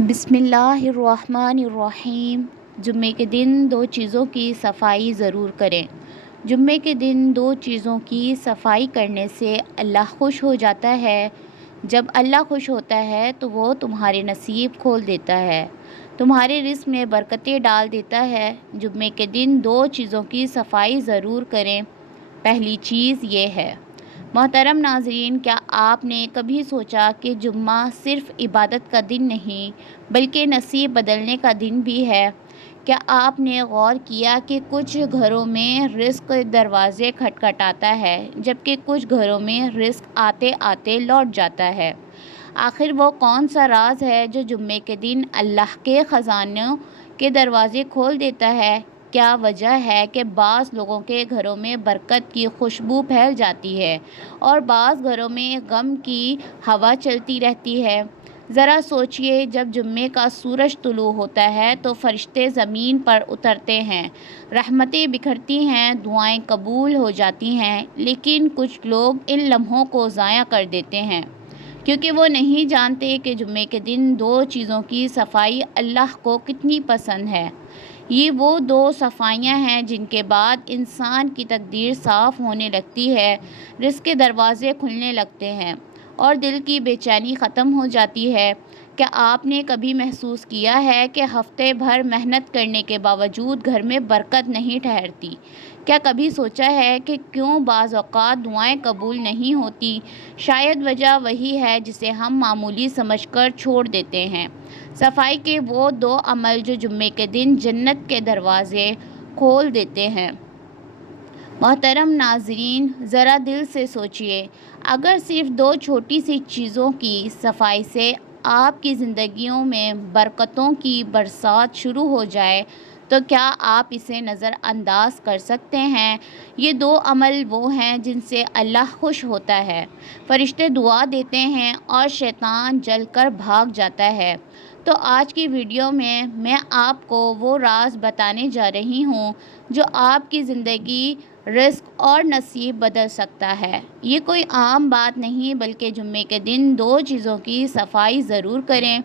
بسم اللہ الرحمن الرحیم۔ جمعے کے دن دو چیزوں کی صفائی ضرور کریں۔ جمعے کے دن دو چیزوں کی صفائی کرنے سے اللہ خوش ہو جاتا ہے۔ جب اللہ خوش ہوتا ہے تو وہ تمہارے نصیب کھول دیتا ہے، تمہارے رزق میں برکتیں ڈال دیتا ہے۔ جمعے کے دن دو چیزوں کی صفائی ضرور کریں۔ پہلی چیز یہ ہے، محترم ناظرین، کیا آپ نے کبھی سوچا کہ جمعہ صرف عبادت کا دن نہیں بلکہ نصیب بدلنے کا دن بھی ہے؟ کیا آپ نے غور کیا کہ کچھ گھروں میں رزق دروازے کھٹکھٹاتا ہے جبکہ کچھ گھروں میں رزق آتے آتے لوٹ جاتا ہے؟ آخر وہ کون سا راز ہے جو جمعے کے دن اللہ کے خزانوں کے دروازے کھول دیتا ہے؟ کیا وجہ ہے کہ بعض لوگوں کے گھروں میں برکت کی خوشبو پھیل جاتی ہے اور بعض گھروں میں غم کی ہوا چلتی رہتی ہے؟ ذرا سوچئے، جب جمعے کا سورج طلوع ہوتا ہے تو فرشتے زمین پر اترتے ہیں، رحمتیں بکھرتی ہیں، دعائیں قبول ہو جاتی ہیں، لیکن کچھ لوگ ان لمحوں کو ضائع کر دیتے ہیں کیونکہ وہ نہیں جانتے کہ جمعے کے دن دو چیزوں کی صفائی اللہ کو کتنی پسند ہے۔ یہ وہ دو صفائیاں ہیں جن کے بعد انسان کی تقدیر صاف ہونے لگتی ہے، رزق کے دروازے کھلنے لگتے ہیں اور دل کی بے چینی ختم ہو جاتی ہے۔ کیا آپ نے کبھی محسوس کیا ہے کہ ہفتے بھر محنت کرنے کے باوجود گھر میں برکت نہیں ٹھہرتی؟ کیا کبھی سوچا ہے کہ کیوں بعض اوقات دعائیں قبول نہیں ہوتی؟ شاید وجہ وہی ہے جسے ہم معمولی سمجھ کر چھوڑ دیتے ہیں، صفائی کے وہ دو عمل جو جمعے کے دن جنت کے دروازے کھول دیتے ہیں۔ محترم ناظرین، ذرا دل سے سوچئے، اگر صرف دو چھوٹی سی چیزوں کی صفائی سے آپ کی زندگیوں میں برکتوں کی برسات شروع ہو جائے تو کیا آپ اسے نظر انداز کر سکتے ہیں؟ یہ دو عمل وہ ہیں جن سے اللہ خوش ہوتا ہے، فرشتے دعا دیتے ہیں اور شیطان جل کر بھاگ جاتا ہے۔ تو آج کی ویڈیو میں آپ کو وہ راز بتانے جا رہی ہوں جو آپ کی زندگی، رزق اور نصیب بدل سکتا ہے۔ یہ کوئی عام بات نہیں بلکہ جمعے کے دن دو چیزوں کی صفائی ضرور کریں،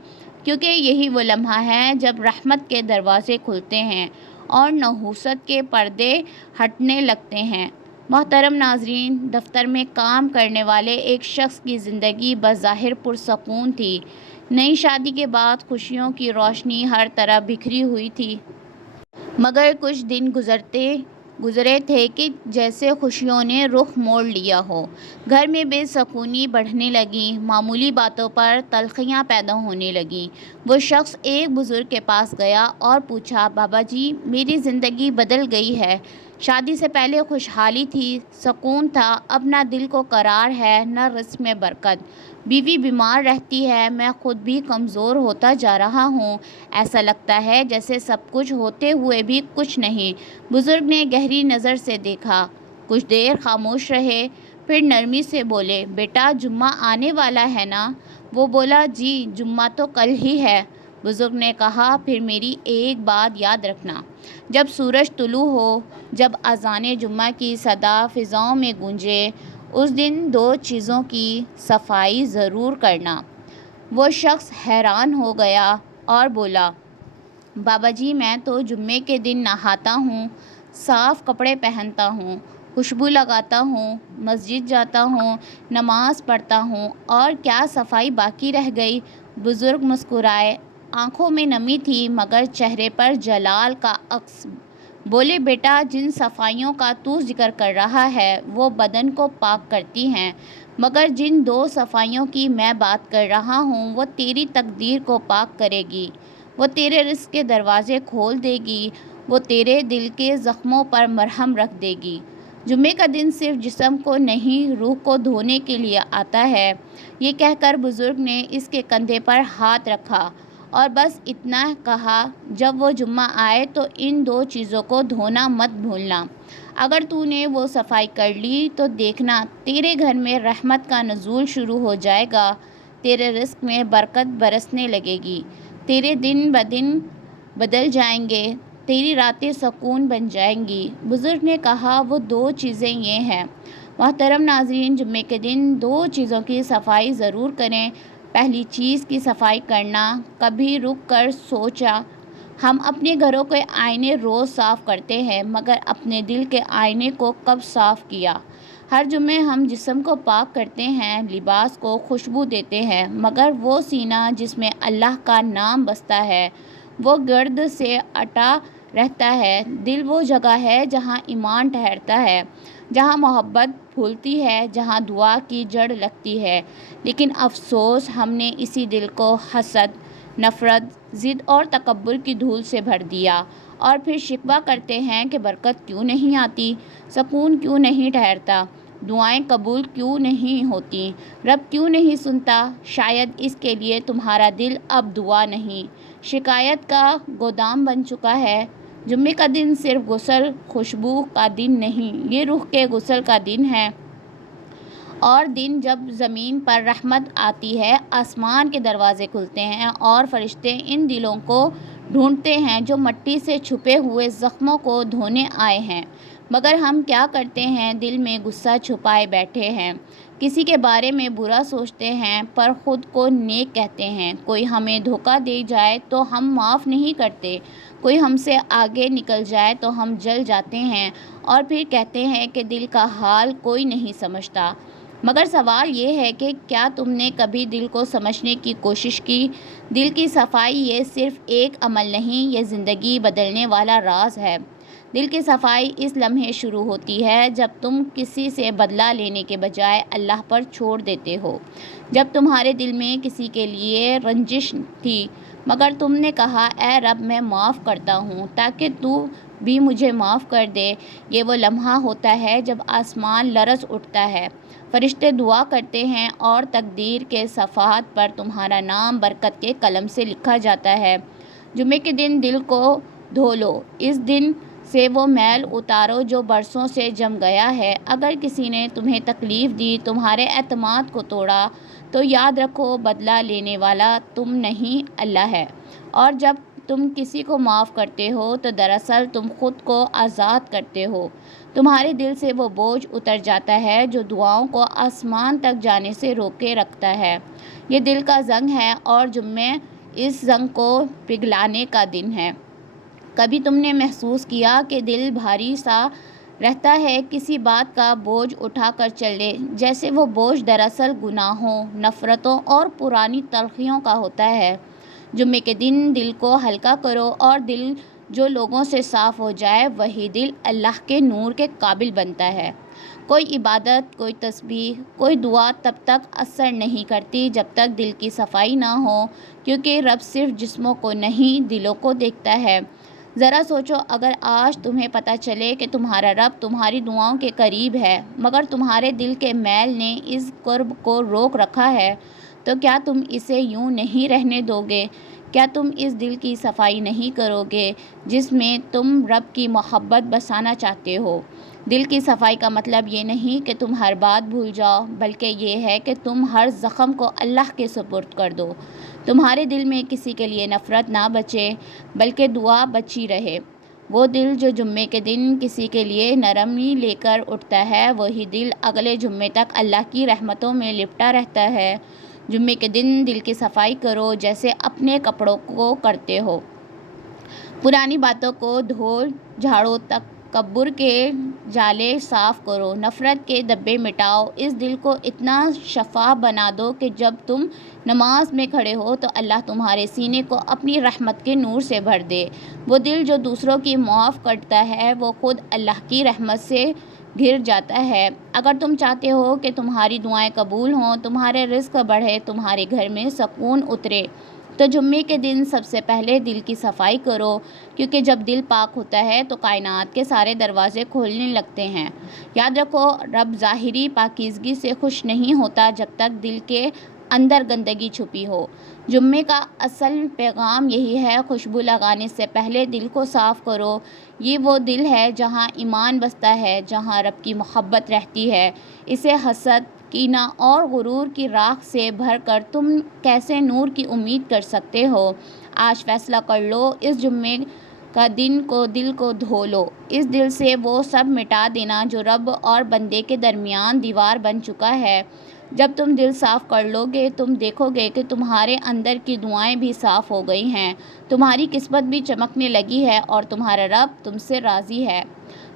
کیونکہ یہی وہ لمحہ ہے جب رحمت کے دروازے کھلتے ہیں اور نحوست کے پردے ہٹنے لگتے ہیں۔ محترم ناظرین، دفتر میں کام کرنے والے ایک شخص کی زندگی بظاہر پرسکون تھی۔ نئی شادی کے بعد خوشیوں کی روشنی ہر طرف بکھری ہوئی تھی، مگر کچھ دن گزرے تھے کہ جیسے خوشیوں نے رخ موڑ لیا ہو۔ گھر میں بے سکونی بڑھنے لگی، معمولی باتوں پر تلخیاں پیدا ہونے لگیں۔ وہ شخص ایک بزرگ کے پاس گیا اور پوچھا، بابا جی، میری زندگی بدل گئی ہے۔ شادی سے پہلے خوشحالی تھی، سکون تھا، اب نہ دل کو قرار ہے، نہ رزق میں برکت۔ بیوی بیمار رہتی ہے، میں خود بھی کمزور ہوتا جا رہا ہوں، ایسا لگتا ہے جیسے سب کچھ ہوتے ہوئے بھی کچھ نہیں۔ بزرگ نے گہری نظر سے دیکھا، کچھ دیر خاموش رہے، پھر نرمی سے بولے، بیٹا، جمعہ آنے والا ہے نا؟ وہ بولا، جی، جمعہ تو کل ہی ہے۔ بزرگ نے کہا، پھر میری ایک بات یاد رکھنا، جب سورج طلوع ہو، جب اذان جمعہ کی صدا فضاؤں میں گونجے، اس دن دو چیزوں کی صفائی ضرور کرنا۔ وہ شخص حیران ہو گیا اور بولا، بابا جی، میں تو جمعے کے دن نہاتا ہوں، صاف کپڑے پہنتا ہوں، خوشبو لگاتا ہوں، مسجد جاتا ہوں، نماز پڑھتا ہوں، اور کیا صفائی باقی رہ گئی؟ بزرگ مسکرائے، آنکھوں میں نمی تھی مگر چہرے پر جلال کا عکس۔ بولے، بیٹا، جن صفائیوں کا تو ذکر کر رہا ہے وہ بدن کو پاک کرتی ہیں، مگر جن دو صفائیوں کی میں بات کر رہا ہوں وہ تیری تقدیر کو پاک کرے گی، وہ تیرے رزق کے دروازے کھول دے گی، وہ تیرے دل کے زخموں پر مرہم رکھ دے گی۔ جمعے کا دن صرف جسم کو نہیں، روح کو دھونے کے لیے آتا ہے۔ یہ کہہ کر بزرگ نے اس کے کندھے پر ہاتھ رکھا اور بس اتنا کہا، جب وہ جمعہ آئے تو ان دو چیزوں کو دھونا مت بھولنا۔ اگر تو نے وہ صفائی کر لی تو دیکھنا تیرے گھر میں رحمت کا نزول شروع ہو جائے گا، تیرے رزق میں برکت برسنے لگے گی، تیرے دن بدن بدل جائیں گے، تیری راتیں سکون بن جائیں گی۔ بزرگ نے کہا، وہ دو چیزیں یہ ہیں۔ محترم ناظرین، جمعے کے دن دو چیزوں کی صفائی ضرور کریں۔ پہلی چیز کی صفائی کرنا۔ کبھی رک کر سوچا، ہم اپنے گھروں کے آئینے روز صاف کرتے ہیں، مگر اپنے دل کے آئینے کو کب صاف کیا؟ ہر جمعے ہم جسم کو پاک کرتے ہیں، لباس کو خوشبو دیتے ہیں، مگر وہ سینہ جس میں اللہ کا نام بستا ہے وہ گرد سے اٹا رہتا ہے۔ دل وہ جگہ ہے جہاں ایمان ٹھہرتا ہے، جہاں محبت پھولتی ہے، جہاں دعا کی جڑ لگتی ہے۔ لیکن افسوس، ہم نے اسی دل کو حسد، نفرت، ضد اور تکبر کی دھول سے بھر دیا، اور پھر شکوہ کرتے ہیں کہ برکت کیوں نہیں آتی، سکون کیوں نہیں ٹھہرتا، دعائیں قبول کیوں نہیں ہوتی، رب کیوں نہیں سنتا۔ شاید اس کے لیے تمہارا دل اب دعا نہیں، شکایت کا گودام بن چکا ہے۔ جمعے کا دن صرف غسل خوشبو کا دن نہیں، یہ روح کے غسل کا دن ہے، اور دن جب زمین پر رحمت آتی ہے، آسمان کے دروازے کھلتے ہیں اور فرشتے ان دلوں کو ڈھونڈتے ہیں جو مٹی سے چھپے ہوئے زخموں کو دھونے آئے ہیں۔ مگر ہم کیا کرتے ہیں؟ دل میں غصہ چھپائے بیٹھے ہیں، کسی کے بارے میں برا سوچتے ہیں پر خود کو نیک کہتے ہیں۔ کوئی ہمیں دھوکہ دے جائے تو ہم معاف نہیں کرتے، کوئی ہم سے آگے نکل جائے تو ہم جل جاتے ہیں، اور پھر کہتے ہیں کہ دل کا حال کوئی نہیں سمجھتا۔ مگر سوال یہ ہے کہ کیا تم نے کبھی دل کو سمجھنے کی کوشش کی؟ دل کی صفائی یہ صرف ایک عمل نہیں، یہ زندگی بدلنے والا راز ہے۔ دل کی صفائی اس لمحے شروع ہوتی ہے جب تم کسی سے بدلہ لینے کے بجائے اللہ پر چھوڑ دیتے ہو، جب تمہارے دل میں کسی کے لیے رنجش تھی مگر تم نے کہا، اے رب، میں معاف کرتا ہوں تاکہ تو بھی مجھے معاف کر دے۔ یہ وہ لمحہ ہوتا ہے جب آسمان لرز اٹھتا ہے، فرشتے دعا کرتے ہیں اور تقدیر کے صفحات پر تمہارا نام برکت کے قلم سے لکھا جاتا ہے۔ جمعے کے دن دل کو دھو لو، اس دن سے وہ میل اتارو جو برسوں سے جم گیا ہے۔ اگر کسی نے تمہیں تکلیف دی، تمہارے اعتماد کو توڑا، تو یاد رکھو بدلہ لینے والا تم نہیں، اللہ ہے۔ اور جب تم کسی کو معاف کرتے ہو تو دراصل تم خود کو آزاد کرتے ہو۔ تمہارے دل سے وہ بوجھ اتر جاتا ہے جو دعاؤں کو آسمان تک جانے سے روکے رکھتا ہے۔ یہ دل کا زنگ ہے اور جمعہ اس زنگ کو پگھلانے کا دن ہے۔ کبھی تم نے محسوس کیا کہ دل بھاری سا رہتا ہے، کسی بات کا بوجھ اٹھا کر چلے، جیسے وہ بوجھ دراصل گناہوں، نفرتوں اور پرانی تلخیوں کا ہوتا ہے؟ جمعے کے دن دل کو ہلکا کرو، اور دل جو لوگوں سے صاف ہو جائے وہی دل اللہ کے نور کے قابل بنتا ہے۔ کوئی عبادت، کوئی تسبیح، کوئی دعا تب تک اثر نہیں کرتی جب تک دل کی صفائی نہ ہو، کیونکہ رب صرف جسموں کو نہیں، دلوں کو دیکھتا ہے۔ ذرا سوچو، اگر آج تمہیں پتہ چلے کہ تمہارا رب تمہاری دعاؤں کے قریب ہے مگر تمہارے دل کے میل نے اس قرب کو روک رکھا ہے، تو کیا تم اسے یوں نہیں رہنے دو گے؟ کیا تم اس دل کی صفائی نہیں کرو گے جس میں تم رب کی محبت بسانا چاہتے ہو؟ دل کی صفائی کا مطلب یہ نہیں کہ تم ہر بات بھول جاؤ، بلکہ یہ ہے کہ تم ہر زخم کو اللہ کے سپرد کر دو۔ تمہارے دل میں کسی کے لیے نفرت نہ بچے، بلکہ دعا بچی رہے۔ وہ دل جو جمعے کے دن کسی کے لیے نرمی لے کر اٹھتا ہے، وہی دل اگلے جمعے تک اللہ کی رحمتوں میں لپٹا رہتا ہے۔ جمعے کے دن دل کی صفائی کرو جیسے اپنے کپڑوں کو کرتے ہو۔ پرانی باتوں کو دھو جھاڑو، تکبر کے جالے صاف کرو، نفرت کے دھبے مٹاؤ۔ اس دل کو اتنا شفاف بنا دو کہ جب تم نماز میں کھڑے ہو تو اللہ تمہارے سینے کو اپنی رحمت کے نور سے بھر دے۔ وہ دل جو دوسروں کی معاف کرتا ہے وہ خود اللہ کی رحمت سے گھر جاتا ہے۔ اگر تم چاہتے ہو کہ تمہاری دعائیں قبول ہوں، تمہارے رزق بڑھے، تمہارے گھر میں سکون اترے، تو جمعے کے دن سب سے پہلے دل کی صفائی کرو، کیونکہ جب دل پاک ہوتا ہے تو کائنات کے سارے دروازے کھولنے لگتے ہیں۔ یاد رکھو، رب ظاہری پاکیزگی سے خوش نہیں ہوتا جب تک دل کے اندر گندگی چھپی ہو۔ جمعے کا اصل پیغام یہی ہے، خوشبو لگانے سے پہلے دل کو صاف کرو۔ یہ وہ دل ہے جہاں ایمان بستا ہے، جہاں رب کی محبت رہتی ہے۔ اسے حسد، کینہ اور غرور کی راکھ سے بھر کر تم کیسے نور کی امید کر سکتے ہو؟ آج فیصلہ کر لو، اس جمعے کا دل کو دھو لو، اس دل سے وہ سب مٹا دینا جو رب اور بندے کے درمیان دیوار بن چکا ہے۔ جب تم دل صاف کر لو گے تم دیکھو گے کہ تمہارے اندر کی دعائیں بھی صاف ہو گئی ہیں، تمہاری قسمت بھی چمکنے لگی ہے اور تمہارا رب تم سے راضی ہے،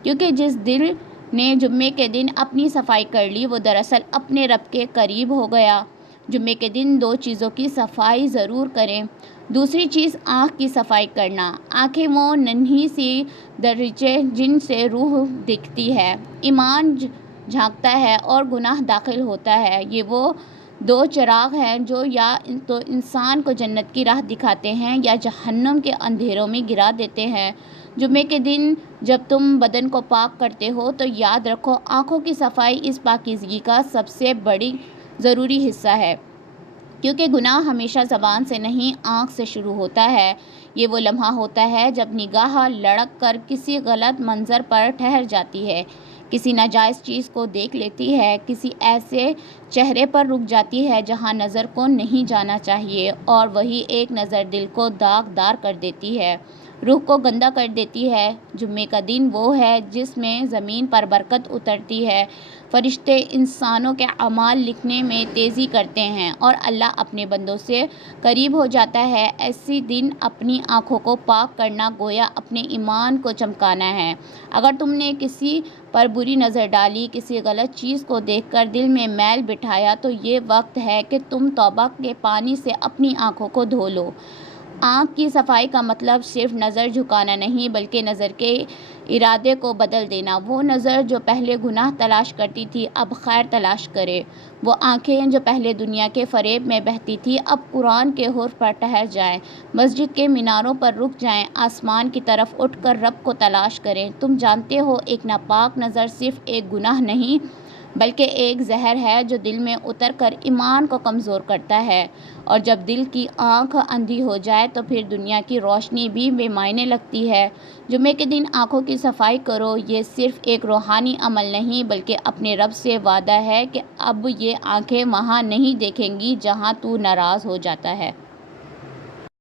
کیونکہ جس دل نے جمعے کے دن اپنی صفائی کر لی وہ دراصل اپنے رب کے قریب ہو گیا۔ جمعے کے دن 2 چیزوں کی صفائی ضرور کریں۔ دوسری چیز آنکھ کی صفائی کرنا۔ آنکھیں وہ ننھی سی دریچے جن سے روح دکھتی ہے، ایمان جھانکتا ہے اور گناہ داخل ہوتا ہے۔ یہ وہ 2 چراغ ہیں جو یا تو انسان کو جنت کی راہ دکھاتے ہیں یا جہنم کے اندھیروں میں گرا دیتے ہیں۔ جمعے کے دن جب تم بدن کو پاک کرتے ہو تو یاد رکھو آنکھوں کی صفائی اس پاکیزگی کا سب سے بڑی ضروری حصہ ہے، کیونکہ گناہ ہمیشہ زبان سے نہیں آنکھ سے شروع ہوتا ہے۔ یہ وہ لمحہ ہوتا ہے جب نگاہ لڑک کر کسی غلط منظر پر ٹھہر جاتی ہے، کسی ناجائز چیز کو دیکھ لیتی ہے، کسی ایسے چہرے پر رک جاتی ہے جہاں نظر کو نہیں جانا چاہیے، اور وہی ایک نظر دل کو داغدار کر دیتی ہے، روح کو گندا کر دیتی ہے۔ جمعے کا دن وہ ہے جس میں زمین پر برکت اترتی ہے، فرشتے انسانوں کے اعمال لکھنے میں تیزی کرتے ہیں اور اللہ اپنے بندوں سے قریب ہو جاتا ہے۔ ایسی دن اپنی آنکھوں کو پاک کرنا گویا اپنے ایمان کو چمکانا ہے۔ اگر تم نے کسی پر بری نظر ڈالی، کسی غلط چیز کو دیکھ کر دل میں میل بٹھایا تو یہ وقت ہے کہ تم توبہ کے پانی سے اپنی آنکھوں کو دھو لو۔ آنکھ کی صفائی کا مطلب صرف نظر جھکانا نہیں بلکہ نظر کے ارادے کو بدل دینا۔ وہ نظر جو پہلے گناہ تلاش کرتی تھی اب خیر تلاش کرے، وہ آنکھیں جو پہلے دنیا کے فریب میں بہتی تھی اب قرآن کے حرف پر ٹھہر جائیں، مسجد کے میناروں پر رک جائیں، آسمان کی طرف اٹھ کر رب کو تلاش کریں۔ تم جانتے ہو ایک ناپاک نظر صرف ایک گناہ نہیں بلکہ ایک زہر ہے جو دل میں اتر کر ایمان کو کمزور کرتا ہے، اور جب دل کی آنکھ اندھی ہو جائے تو پھر دنیا کی روشنی بھی بے معنی لگتی ہے۔ جمعے کے دن آنکھوں کی صفائی کرو، یہ صرف ایک روحانی عمل نہیں بلکہ اپنے رب سے وعدہ ہے کہ اب یہ آنکھیں وہاں نہیں دیکھیں گی جہاں تو ناراض ہو جاتا ہے۔